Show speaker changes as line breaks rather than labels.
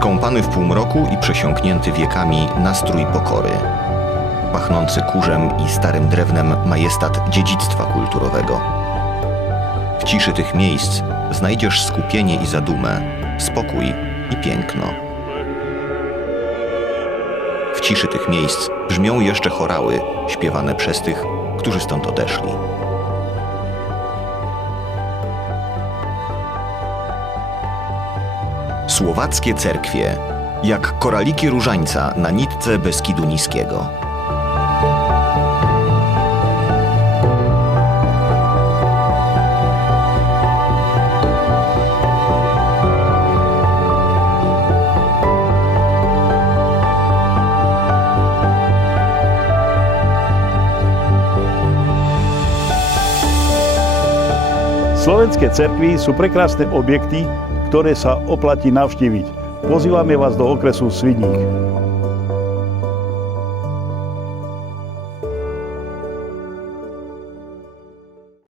Schowany w półmroku i przesiąknięty wiekami nastrój pokory. Pachnący kurzem i starym drewnem majestat dziedzictwa kulturowego. W ciszy tych miejsc znajdziesz skupienie i zadumę, spokój i piękno. W ciszy tych miejsc brzmią jeszcze chorały śpiewane przez tych, którzy stąd odeszli. Słowackie cerkwie, jak koraliki różańca na nitce Beskidu Niskiego.
Slovenské cerkvy sú prekrásne objekty, ktoré sa oplatí navštíviť. Pozývame vás do okresu Svidník.